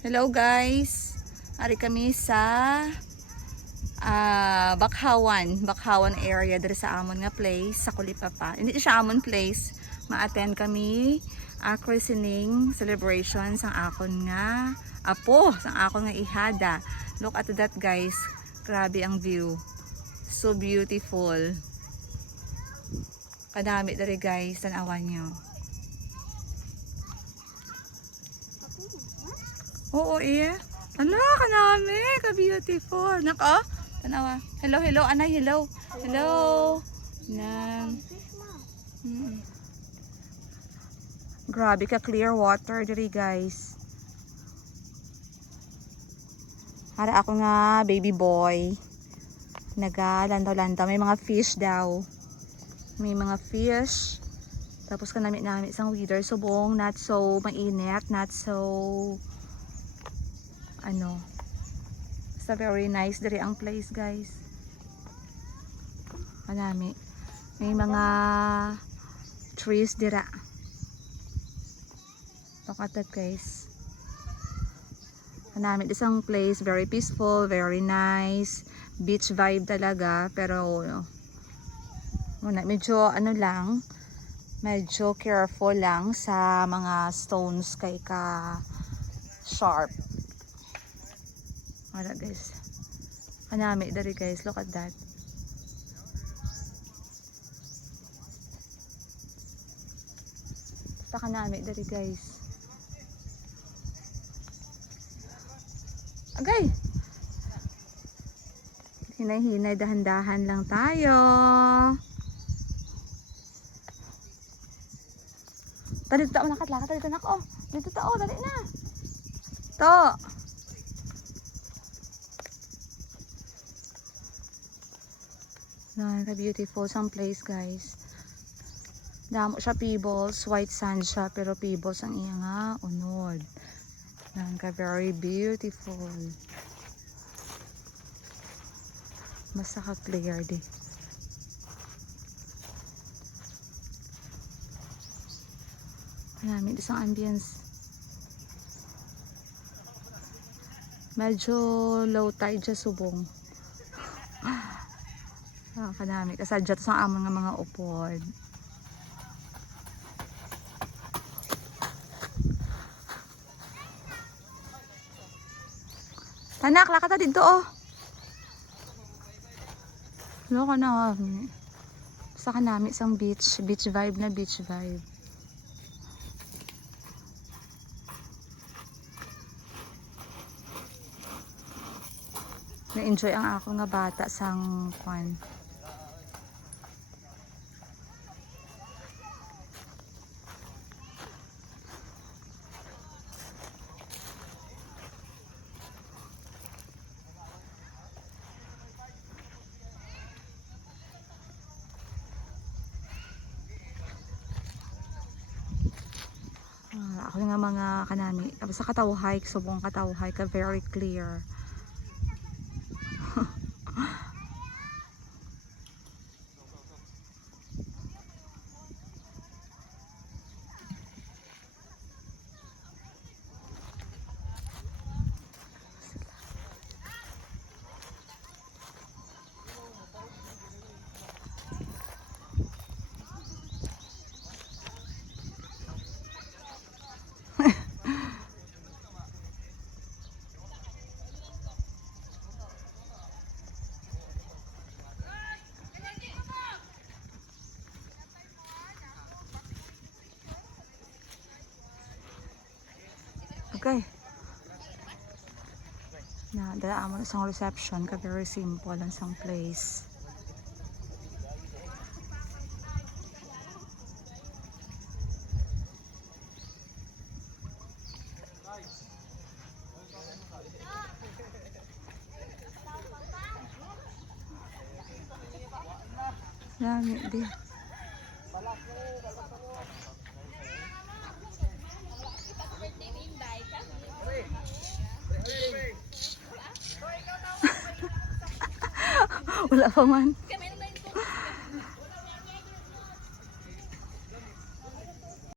Hello guys, ari kami sa Bakhawan area diri sa amon nga place sa Kulipapa. Hindi siya amon place, ma-attend kami christening celebration sang akon nga apo, sang akon nga ihada. Look at that guys, grabe ang view, so beautiful. Kadami diri guys, tanawan nyo. Oo, eh. Ala, kanami. Ka-beautiful. Nako, tanawa. Hello, hello, anay, hello. Hello. Nang. Grabe ka clear water diri, guys. Para ako nga baby boy. Nagalandaw-landaw. May mga fish daw. May mga fish. Tapos kanami isang wither subong. Not so mainit. Not so basta very nice diri ang place guys. Kanami may mga trees dira. Look at that guys. Kanami isang place, very peaceful, very nice, beach vibe talaga, pero medyo lang, medyo careful lang sa mga stones kay ka sharp. Wala guys, kanami dari guys, look at that. Basta kanami dari guys. Agay, hinay-hinay, dahan-dahan lang tayo. Dito ta nakatlakat dito nak oh. Dito ta oh, dali na. To. Beautiful some place guys. Damo siya pebbles, white sand siya pero pebbles ang iya nga unod. Very beautiful. Basta ka clear di. Marami isang ambience. Medyo low tide siya subong. Kadami kasadya to sa amon nga mga upod. Tanak, lakata dito oh. Loko na oh. Sa kanami isang beach vibe na beach vibe. Na-enjoy ang ako nga bata sang kwan. Ako nga mga kanami, sa katawhay, subong katawhay ka very clear. Okay. Na dala mo isang reception ka very simple lang sang place. Dami di. Wala pa man.